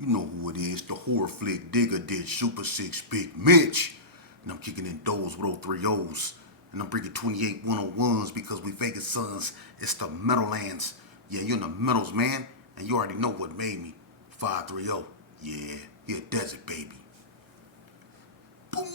You know who it is, the horror flick digger did Super 6 Big Mitch. And I'm kicking in doors with 030s. And I'm bringing 28 101s because we Vegas sons. It's the Meadowlands. Yeah, you're in the metals, man. And you already know what made me. 530. Yeah, here desert, baby. Boom!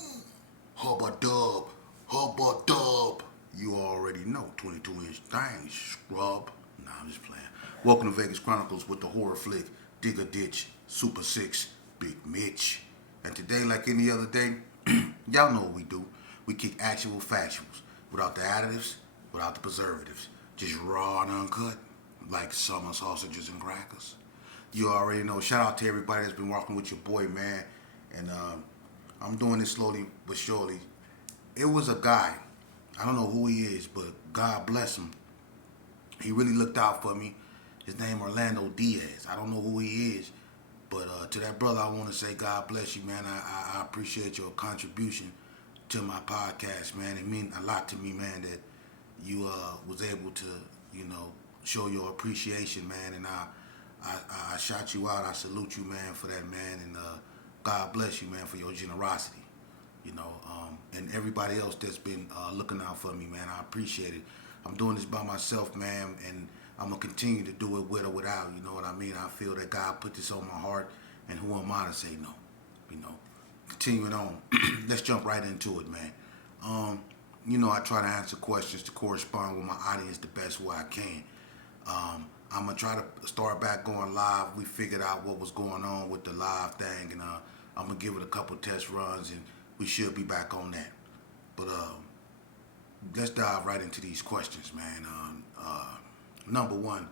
Hubba dub. Hubba dub. You already know. 22-inch thing, scrub. Nah, I'm just playing. Welcome to Vegas Chronicles with the horror flick Digger Ditch Super 6 Big Mitch. And today, like any other day, y'all know what we do. We kick actual factuals without the additives, without the preservatives. Just raw and uncut, like summer sausages and crackers. You already know. Shout out to everybody that's been walking with your boy, man. And I'm doing this slowly but surely. It was a guy. I don't know who he is, but God bless him. He really looked out for me. His name Orlando Diaz. I don't know who he is, but to that brother, I want to say God bless you, man. I appreciate your contribution to my podcast, man. It means a lot to me, man, that you was able to, show your appreciation, man. And I shout you out. I salute you, man, for that, man. And God bless you, man, for your generosity. And everybody else that's been looking out for me, man. I appreciate it. I'm doing this by myself, man, and I'm going to continue to do it with or without, you know what I mean? I feel that God put this on my heart, and who am I to say no? Continuing on, let's jump right into it, man. I try to answer questions to correspond with my audience the best way I can. I'm going to try to start back going live. We figured out what was going on with the live thing, and I'm going to give it a couple test runs, and we should be back on that. But let's dive right into these questions, man. Number one,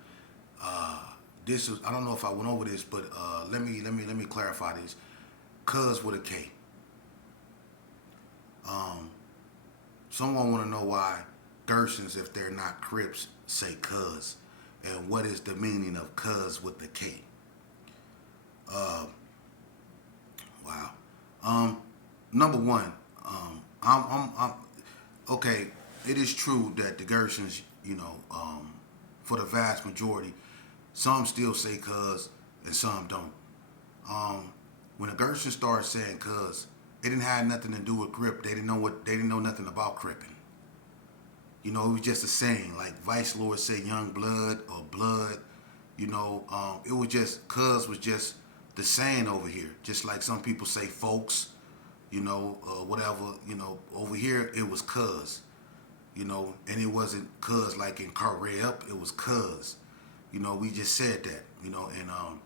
this is, I don't know if I went over this, but let me clarify this. Cuzz with a K. Someone want to know why Gersons, if they're not Crips, say Cuzz, and what is the meaning of Cuzz with the K? Wow. Number one, I'm okay. It is true that the Gersons, for the vast majority, some still say Cuzz and some don't. When the Gerson started saying Cuzz, it didn't have nothing to do with Crip. They didn't know nothing about Cripping. It was just a saying, like Vice Lord say young blood or blood. It was just Cuzz was just the saying over here. Just like some people say folks, whatever. Over here it was Cuzz. And it wasn't Cuzz like in Crip. It was Cuzz. We just said that. And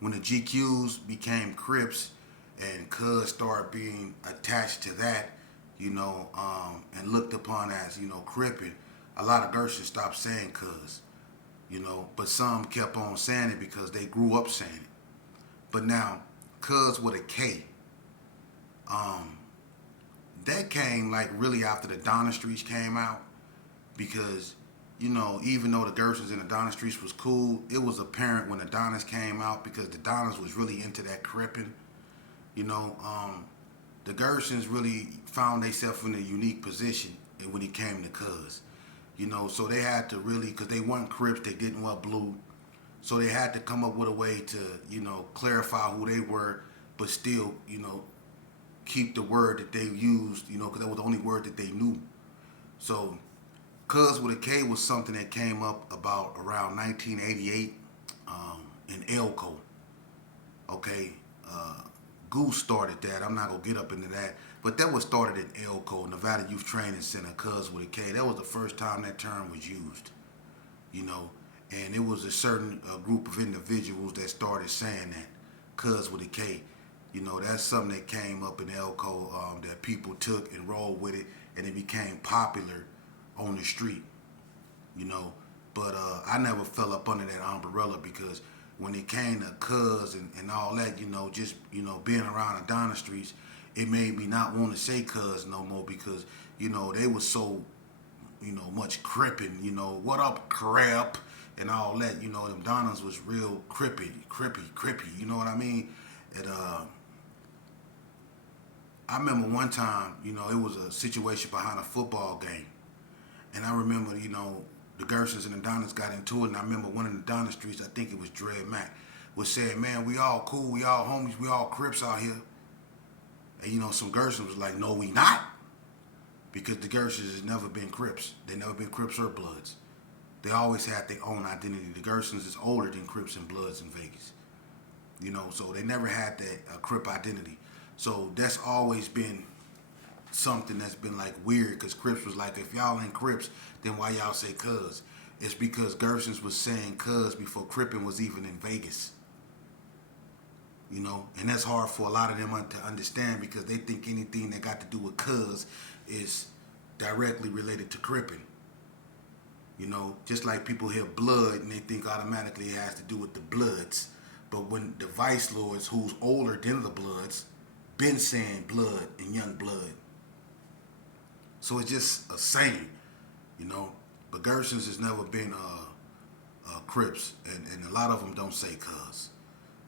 when the GQs became Crips and Cuzz started being attached to that, and looked upon as, Crippin', a lot of Gersons stopped saying Cuzz, but some kept on saying it because they grew up saying it. But now, Cuzz with a K, that came like really after the Donna Streets came out, because even though the Gersons and the Donna Streets was cool, it was apparent when the Donnas came out, because the Donnas was really into that crippin'. The Gersons really found themselves in a unique position when it came to Cuzz. So they had to really, because they weren't Crips, they didn't wear blue, so they had to come up with a way to, clarify who they were, but still, keep the word that they used, because that was the only word that they knew. So Cuzz with a K was something that came up about around 1988 in Elko. Okay, Goose started that. I'm not going to get up into that. But that was started in Elko, Nevada Youth Training Center, Cuzz with a K. That was the first time that term was used, And it was a certain group of individuals that started saying that, Cuzz with a K. That's something that came up in Elko that people took and rolled with it, and it became popular on the street, But I never fell up under that umbrella, because when it came to Cuzz and all that, just, being around the Donna Streets, it made me not want to say Cuzz no more, because, they was so, much crippin', what up, crap, and all that, them Donnas was real crippy, you know what I mean? And I remember one time, it was a situation behind a football game. And I remember, the Gersons and the Donnas got into it. And I remember one of the Donna Streets, I think it was Dred Mack, was saying, man, we all cool, we all homies, we all Crips out here. And you know, some Gersons was like, no, we not. Because the Gersons has never been Crips. They never been Crips or Bloods. They always had their own identity. The Gersons is older than Crips and Bloods in Vegas. You know, so they never had that Crip identity. So that's always been something that's been like weird, because Crips was like, if y'all ain't Crips, then why y'all say Cuzz? It's because Gersons was saying Cuzz before Crippin' was even in Vegas. You know, and that's hard for a lot of them to understand, because they think anything that got to do with Cuzz is directly related to Crippin'. You know, just like people hear blood and they think automatically it has to do with the Bloods. But when the Vice Lords, who's older than the Bloods, been saying blood and young blood. So it's just a saying, you know. But Gersons has never been Crips, and a lot of them don't say Cuzz.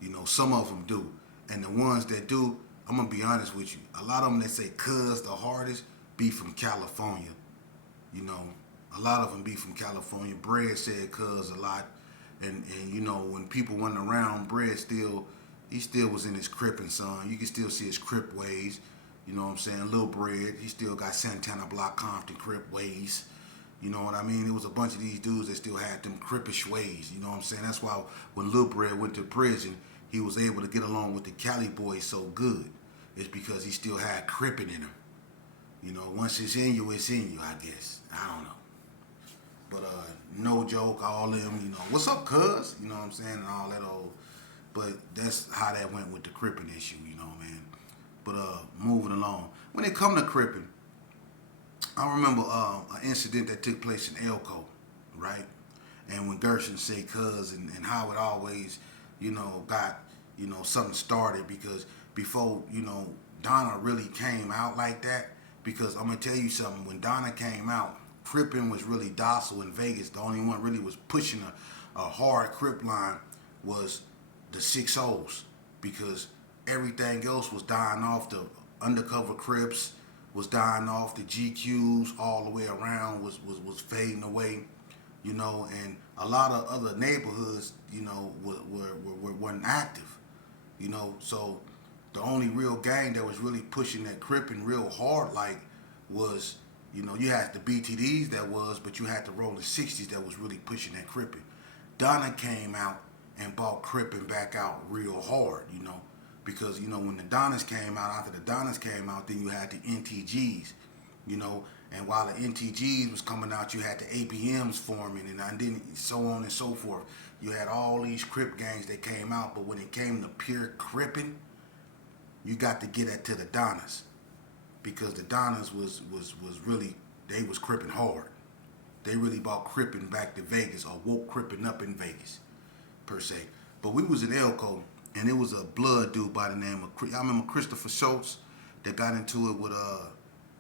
You know, some of them do. And the ones that do, I'm going to be honest with you, a lot of them that say Cuzz the hardest be from California. You know, a lot of them be from California. Bread said Cuzz a lot. And you know, when people went around, Bread he still was in his Crippin' son. You can still see his Crip ways. You know what I'm saying? Lil Bread, he still got Santana Block Compton Crip ways. You know what I mean? It was a bunch of these dudes that still had them Crippish ways. You know what I'm saying? That's why when Lil Bread went to prison, he was able to get along with the Cali boys so good. It's because he still had Crippin' in him. You know, once it's in you, I guess. I don't know. But no joke, all them, you know, what's up, Cuzz? You know what I'm saying? And all that old. But that's how that went with the Crippin' issue, you know, man. But moving along. When it come to Crippin', I remember an incident that took place in Elko, right? And when Gerson say Cuzz, and how it always, you know, got, you know, something started, because before, you know, Donna really came out like that, because I'm going to tell you something, when Donna came out, Crippin' was really docile in Vegas. The only one really was pushing a hard Crip line was the 6-0s, because everything else was dying off. The undercover Crips was dying off. The GQs all the way around was fading away, you know, and a lot of other neighborhoods, you know, weren't active, you know. So the only real gang that was really pushing that Crippin' real hard like was, you know, you had the BTDs that was, but you had the Rolling 60s that was really pushing that Crippin'. Donna came out and bought Crippin' back out real hard, you know, because, you know, when the Donnas came out, after the Donnas came out, then you had the NTGs, you know, and while the NTGs was coming out, you had the ABMs forming, and then so on and so forth. You had all these Crip gangs that came out, but when it came to pure Crippin', you got to get it to the Donnas. Because the Donnas was really, they was Crippin' hard. They really brought Crippin' back to Vegas, or woke Crippin' up in Vegas, per se. But we was in Elko, and it was a blood dude by the name of, I remember Christopher Schultz that got into it with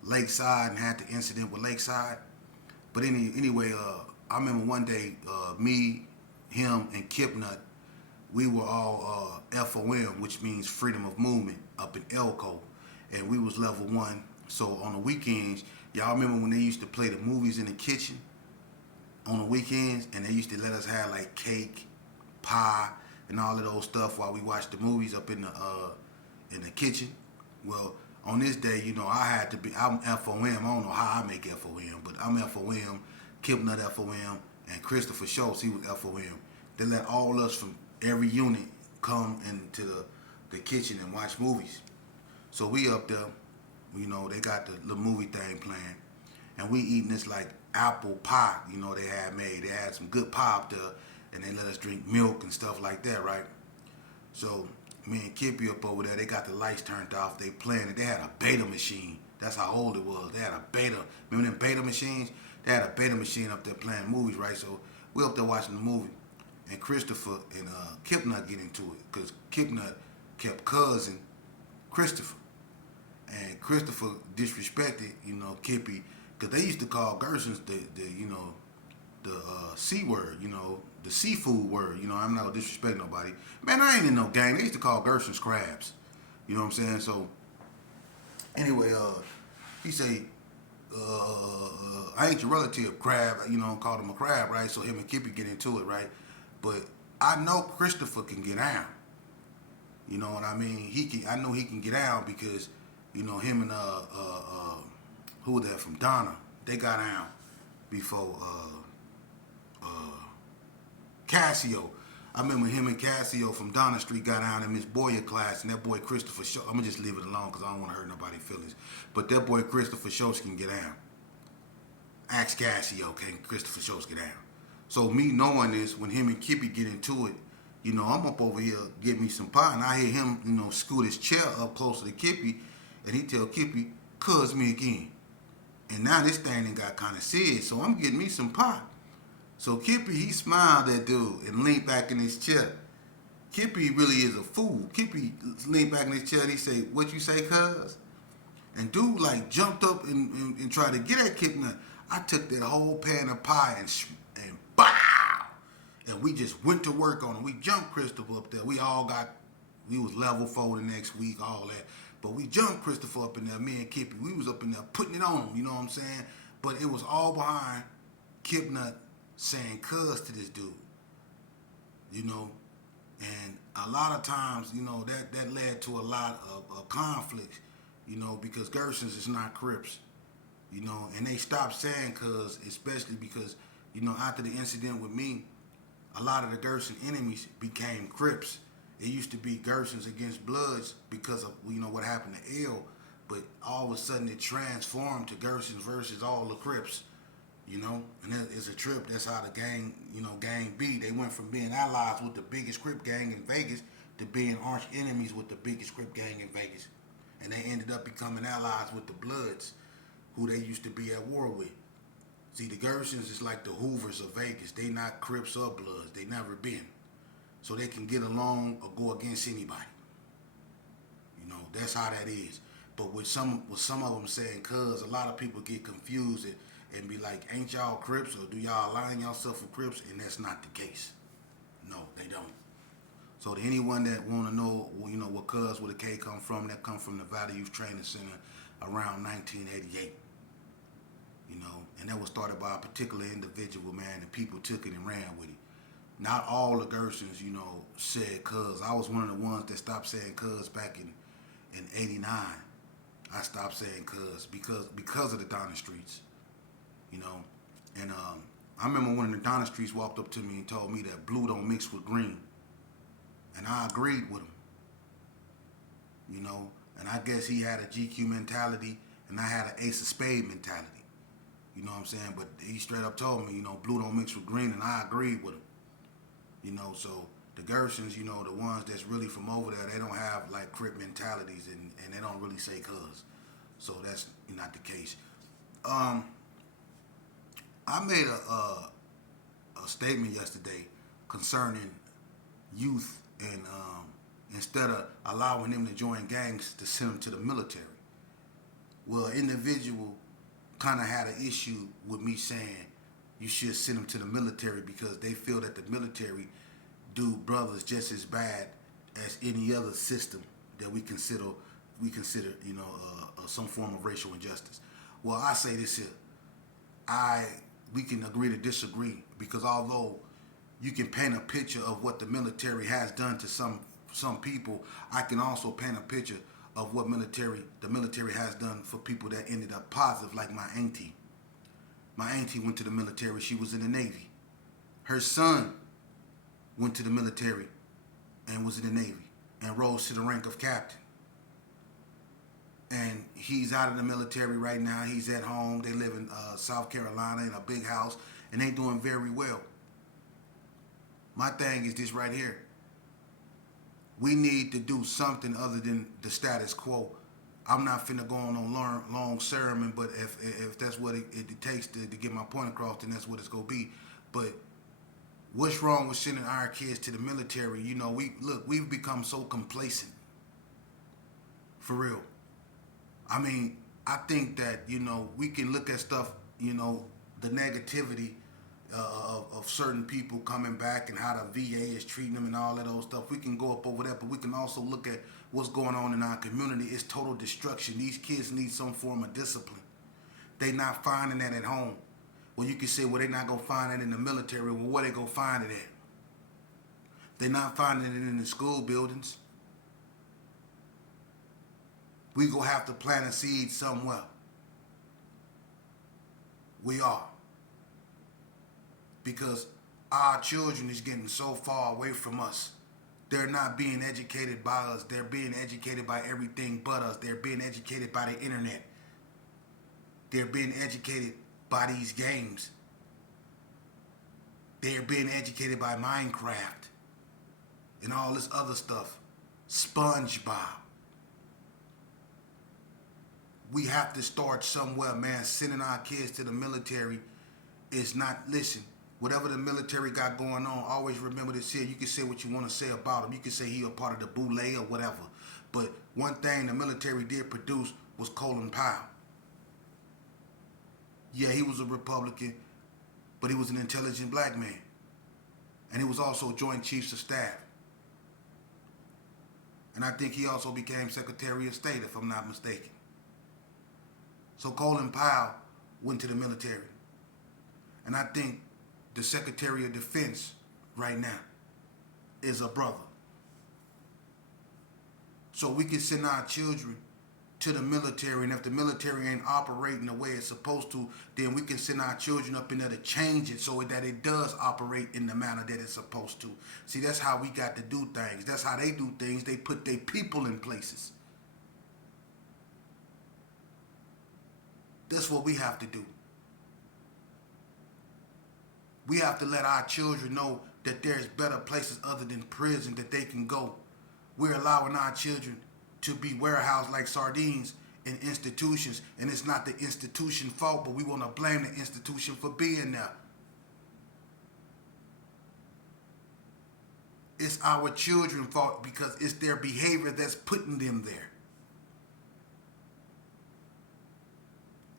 Lakeside and had the incident with Lakeside. But anyway, I remember one day, me, him, and Kipnut, we were all FOM, which means Freedom of Movement, up in Elko. And we was level 1. So on the weekends, y'all remember when they used to play the movies in the kitchen on the weekends, and they used to let us have like cake, pie, and all of those stuff while we watched the movies up in the kitchen. Well, on this day, you know, I'm FOM. I don't know how I make FOM, but I'm FOM, Kipnut FOM, and Christopher Schultz, he was FOM. They let all us from every unit come into the kitchen and watch movies. So we up there, you know, they got the little movie thing playing, and we eating this like apple pie, you know, they had made. They had some good pie up there, and they let us drink milk and stuff like that, right? So me and Kippy up over there, they got the lights turned off, they playing it. They had a beta machine. That's how old it was. They had a beta. Remember them beta machines? They had a beta machine up there playing movies, right? So we up there watching the movie, and Christopher and Kipnut get into it, because Kipnut kept cussing Christopher. And Christopher disrespected, you know, Kippy, because they used to call Gersons the you know, the C word, you know, the seafood word. You know, I'm not gonna disrespect nobody. Man, I ain't in no gang. They used to call Gersons crabs. You know what I'm saying? So anyway, he say, I ain't your relative, crab. You know, called him a crab, right? So him and Kippy get into it, right? But I know Christopher can get down. You know what I mean? He can. I know he can get down because, him and who was that from Donna? They got down before Cassio. I remember him and Cassio from Donna Street got down in Miss Boyer class, and that boy Christopher. I'm gonna just leave it alone because I don't want to hurt nobody's feelings. But that boy Christopher Schultz can get down. Ask Cassio, can Christopher Schultz get down? So me knowing this, when him and Kippy get into it, I'm up over here getting me some pie, and I hear him, scoot his chair up closer to Kippy, and he tell Kippy, "Cuzz me again." And now this thing done got kind of serious, so I'm getting me some pie. So Kippy, he smiled at dude and leaned back in his chair. Kippy really is a fool. Kippy leaned back in his chair and he say, "What you say, cuz?" And dude like jumped up and tried to get at Kippy. I took that whole pan of pie and bow! And we just went to work on it. We jumped Christopher up there. We was level 4 the next week, all that. But we jumped Christopher up in there, me and Kippy. We was up in there putting it on him, you know what I'm saying? But it was all behind Kipnut saying "cuz" to this dude, and a lot of times, that led to a lot of conflicts, because Gersons is not Crips, and they stopped saying "cuz," especially because, after the incident with me, a lot of the Gerson enemies became Crips. It used to be Gersons against Bloods because of, what happened to L, but all of a sudden it transformed to Gersons versus all the Crips. And it's a trip. That's how the gang, gang be. They went from being allies with the biggest Crip gang in Vegas to being arch enemies with the biggest Crip gang in Vegas. And they ended up becoming allies with the Bloods, who they used to be at war with. See, the Gersons is like the Hoovers of Vegas. They not Crips or Bloods. They never been. So they can get along or go against anybody. That's how that is. But with some of them saying "cuz," a lot of people get confused and be like, "Ain't y'all Crips, or do y'all align yourself with Crips?" And that's not the case. No, they don't. So to anyone that want to know, where Cuzz with a K come from, that come from the Valley Youth Training Center around 1988. And that was started by a particular individual, man, and people took it and ran with it. Not all the Gersons, said "cuz." I was one of the ones that stopped saying "cuz" back in '89. I stopped saying "cuz" because of the Donna Streets. And I remember when the Donna Streets walked up to me and told me that blue don't mix with green, and I agreed with him. And I guess he had a GQ mentality, and I had an Ace of Spade mentality. You know what I'm saying? But he straight up told me, blue don't mix with green, and I agreed with him. So the Gersons, the ones that's really from over there, they don't have like Crip mentalities, and they don't really say "cuz." So that's not the case. I made a statement yesterday concerning youth and instead of allowing them to join gangs, to send them to the military. Well, an individual kind of had an issue with me saying you should send them to the military because they feel that the military do brothers just as bad as any other system that we consider some form of racial injustice. Well, I say this here. We can agree to disagree, because although you can paint a picture of what the military has done to some people, I can also paint a picture of what the military has done for people that ended up positive, like my auntie. My auntie went to the military. She was in the Navy. Her son went to the military and was in the Navy and rose to the rank of captain. And he's out of the military right now. He's at home. They live in South Carolina in a big house, and they doing very well. My thing is this right here. We need to do something other than the status quo. I'm not finna go on no long sermon, but if that's what it takes to get my point across, then that's what it's gonna be. But what's wrong with sending our kids to the military? We've become so complacent. For real. I mean, I think that, we can look at stuff, the negativity of certain people coming back and how the VA is treating them and all that old stuff. We can go up over that, but we can also look at what's going on in our community. It's total destruction. These kids need some form of discipline. They not finding that at home. Well, you can say, well, they're not going to find it in the military. Well, where they going to find it at? They're not finding it in the school buildings. We gonna have to plant a seed somewhere. We are. Because our children is getting so far away from us. They're not being educated by us. They're being educated by everything but us. They're being educated by the internet. They're being educated by these games. They're being educated by Minecraft and all this other stuff. SpongeBob. We have to start somewhere, man. Sending our kids to the military is not, listen, whatever the military got going on, always remember this here. You can say what you want to say about him. You can say he a part of the boule or whatever. But one thing the military did produce was Colin Powell. Yeah, he was a Republican, but he was an intelligent black man. And he was also Joint Chiefs of Staff. And I think he also became Secretary of State, if I'm not mistaken. So Colin Powell went to the military. And I think the Secretary of Defense right now is a brother. So we can send our children to the military, and if the military ain't operating the way it's supposed to, then we can send our children up in there to change it so that it does operate in the manner that it's supposed to. See, that's how we got to do things. That's how they do things. They put their people in places. That's what we have to do. We have to let our children know that there's better places other than prison that they can go. We're allowing our children to be warehoused like sardines in institutions, and it's not the institution's fault, but we want to blame the institution for being there. It's our children's fault because it's their behavior that's putting them there.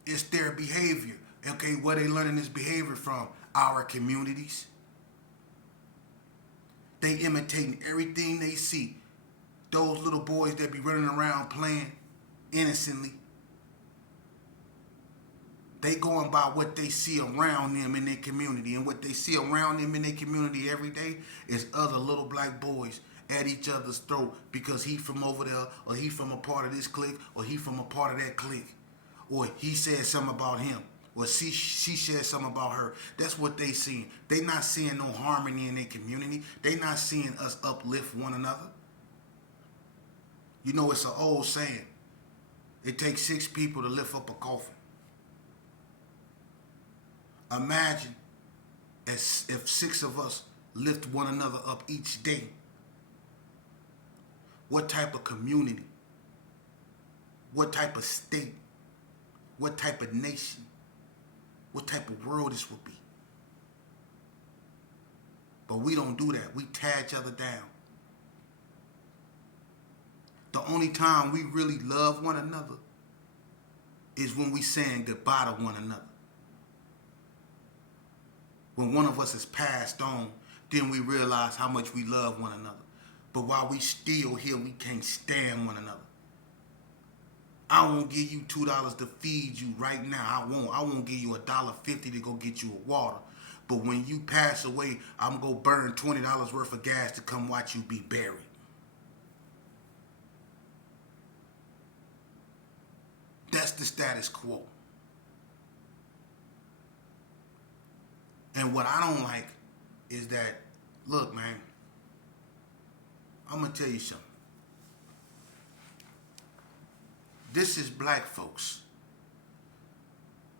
It's their behavior. Okay, where they learning this behavior from? Our communities. They imitating everything they see. Those little boys that be running around playing innocently, they going by what they see around them in their community. And what they see around them in their community every day is other little black boys at each other's throat because he from over there, or he from a part of this clique, or he from a part of that clique. Or he said something about him, or she said something about her. That's what they seeing. They not seeing no harmony in their community. They not seeing us uplift one another. You know, it's an old saying. It takes 6 people to lift up a coffin. Imagine if 6 of us lift one another up each day. What type of community, what type of state, what type of nation, what type of world this would be. But we don't do that. We tear each other down. The only time we really love one another is when we saying goodbye to one another. When one of us is passed on, then we realize how much we love one another. But while we still here, we can't stand one another. I won't give you $2 to feed you right now. I won't give you $1.50 to go get you a water. But when you pass away, I'm going to burn $20 worth of gas to come watch you be buried. That's the status quo. And what I don't like is that, look, man, I'm going to tell you something. This is black folks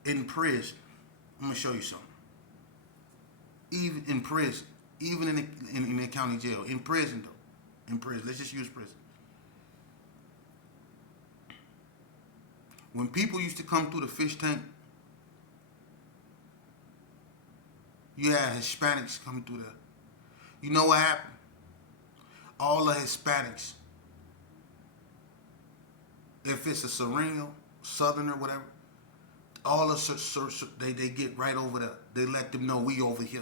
in prison. I'm going to show you something. Even in prison, even in the county jail, in prison though, in prison, let's just use prison. When people used to come through the fish tank, you had Hispanics coming through there. You know what happened? All the Hispanics, if it's a Sereno, Southerner, whatever, all of they get right over there. They let them know we over here.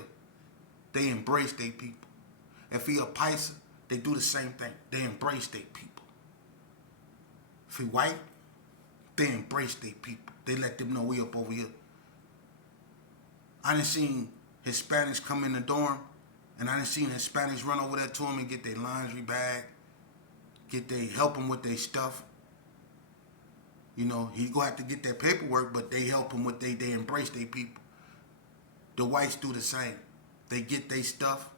They embrace their people. If he a Paisa, they do the same thing. They embrace their people. If he white, they embrace their people. They let them know we up over here. I done seen Hispanics come in the dorm And I done seen Hispanics run over there to them and get their laundry bag, help them with their stuff. You know, he go have to get that paperwork, but they help him with they embrace their people. The whites do the same. They get their stuff,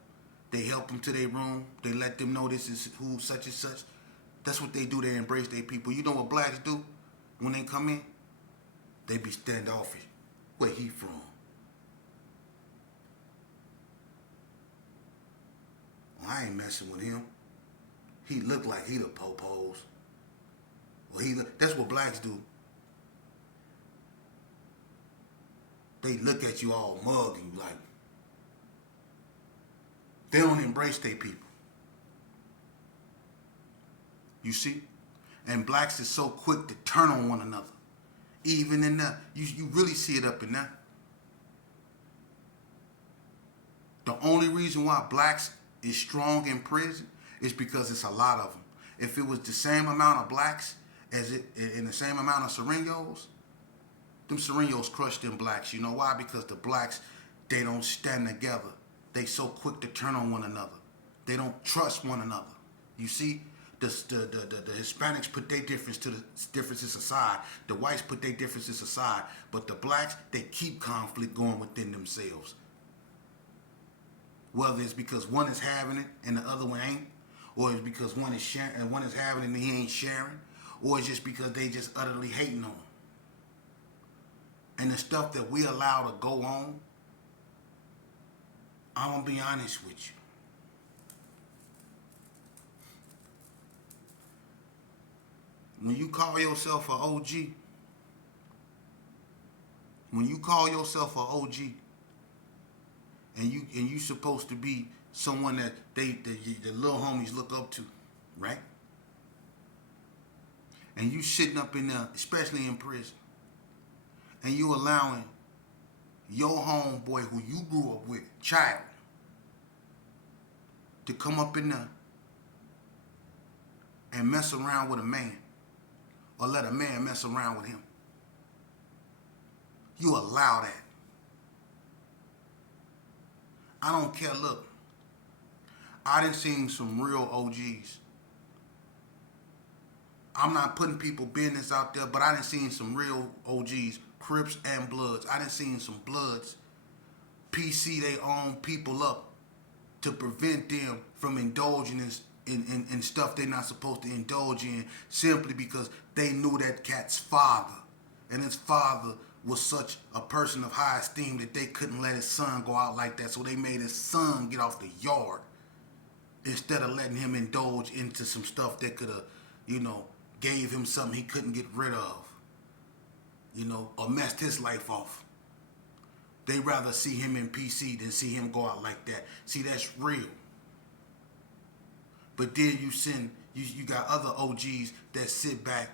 they help them to their room, they let them know this is who such and such. That's what they do. They embrace their people. You know what blacks do when they come in? They be standoffish. Where he from? Well, I ain't messing with him. He look like he the popos. Well, that's what blacks do. They look at you all muggy like they don't embrace their people. You see? And blacks is so quick to turn on one another. Even in that, you really see it up in there. The only reason why blacks is strong in prison is because it's a lot of them. If it was the same amount of blacks as it in the same amount of Serenos, them Serenos crush them blacks. You know why? Because the blacks, they don't stand together. They so quick to turn on one another. They don't trust one another. You see? The Hispanics put their differences aside. The whites put their differences aside. But the blacks, they keep conflict going within themselves. Whether it's because one is having it and the other one ain't, or it's because one is sharing and one is having it and he ain't sharing, or it's just because they just utterly hating on them. And the stuff that we allow to go on, I'm gonna be honest with you. When you call yourself an OG, and you supposed to be someone that the little homies look up to, right? And you sitting up in there, especially in prison, and you allowing your homeboy who you grew up with, child, to come up in there and mess around with a man, or let a man mess around with him. You allow that. I don't care. Look, I done seen some real OGs. I'm not putting people business out there, but I done seen some real OGs, Crips and Bloods. I done seen some Bloods PC they own people up to prevent them from indulging in stuff they're not supposed to indulge in, simply because they knew that cat's father. And his father was such a person of high esteem that they couldn't let his son go out like that. So they made his son get off the yard instead of letting him indulge into some stuff that could have, gave him something he couldn't get rid of, or messed his life off. They rather see him in PC than see him go out like that. See, that's real. But then you got other OGs that sit back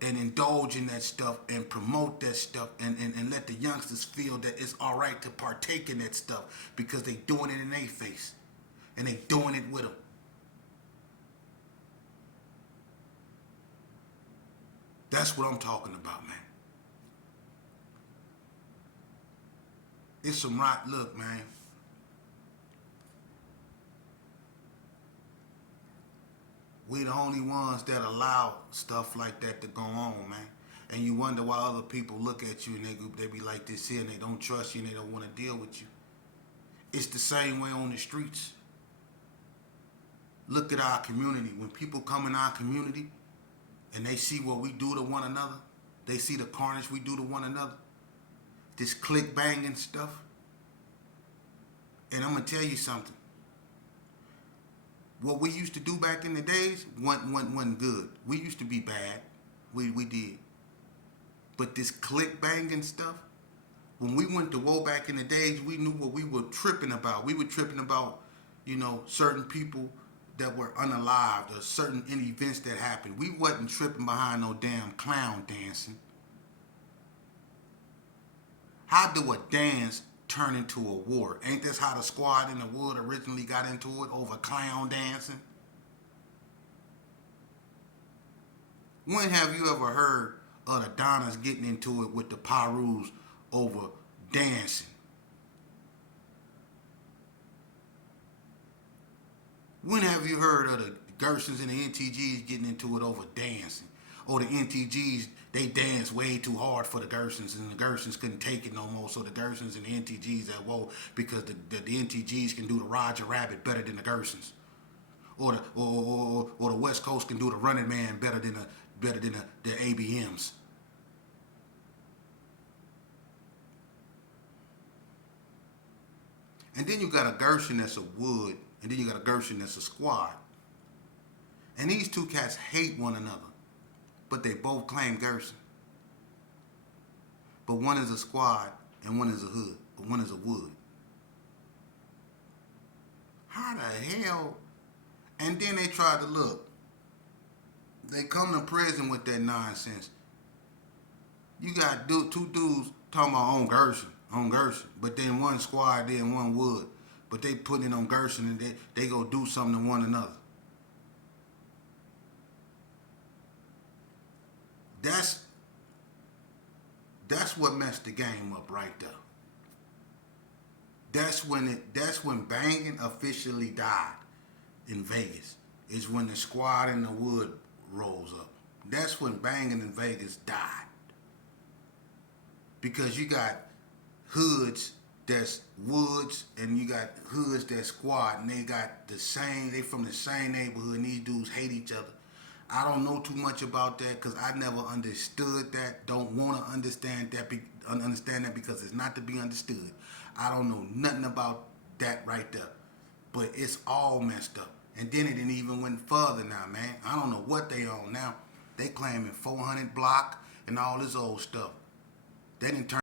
and indulge in that stuff and promote that stuff and let the youngsters feel that it's all right to partake in that stuff because they doing it in their face and they doing it with them. That's what I'm talking about, man. It's some right. Look, man. We the only ones that allow stuff like that to go on, man. And you wonder why other people look at you and they be like this here and they don't trust you and they don't want to deal with you. It's the same way on the streets. Look at our community. When people come in our community and they see what we do to one another, they see the carnage we do to one another, this click banging stuff. And I'm going to tell you something. What we used to do back in the days wasn't good. We used to be bad. We did. But this click banging stuff, when we went to war back in the days, we knew what we were tripping about. We were tripping about, certain people that were unalived or certain events that happened. We wasn't tripping behind no damn clown dancing. How do a dance turn into a war? Ain't this how the squad in the wood originally got into it, over clown dancing? When have you ever heard of the Donnas getting into it with the Pirus over dancing? When have you heard of the Gersons and the NTGs getting into it over dancing? Or the NTGs, they dance way too hard for the Gersons, and the Gersons couldn't take it no more. So the Gersons and the NTGs at whoa because the NTGs can do the Roger Rabbit better than the Gersons, or the West Coast can do the Running Man better than the ABMs. And then you got a Gerson that's a wood, and then you got a Gerson that's a squad. And these two cats hate one another, but they both claim Gerson. But one is a squad and one is a hood, but one is a wood. How the hell? And then they try to look. They come to prison with that nonsense. You got two dudes talking about on Gerson, but then one squad, then one wood. But they putting it on Gerson and they go do something to one another. That's what messed the game up right there. That's when banging officially died in Vegas. Is when the squad and the wood rolls up. That's when banging in Vegas died. Because you got hoods that's woods and you got hoods that's squad, and they from the same neighborhood, and these dudes hate each other. I don't know too much about that because I never understood that. Don't want to understand that because it's not to be understood. I don't know nothing about that right there. But it's all messed up. And then it didn't even went further now, man. I don't know what they on now. They claiming 400 block and all this old stuff. They didn't turn